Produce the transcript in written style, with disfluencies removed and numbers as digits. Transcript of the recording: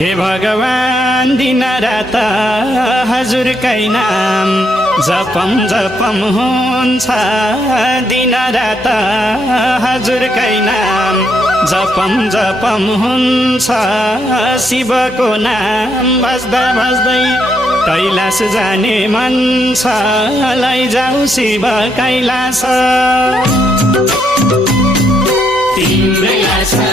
हे भगवान दिनरात हजुरकै नाम जपम जपम हुन्छ दिनरात हजुरकै नाम जपम जपम हुन्छ शिवको नाम बस्दा बस्दै कैलाश जाने मन छ लैजाऊ शिव कैलाश तिम्रै आशा